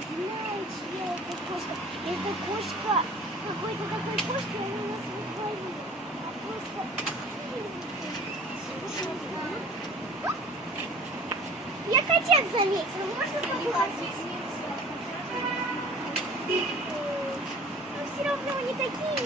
знаю, чья это кошка. Это кошка, какой-то такой кошка, она нас во дворе. А просто... Я котят заметила, можно погладить? Но все равно они такие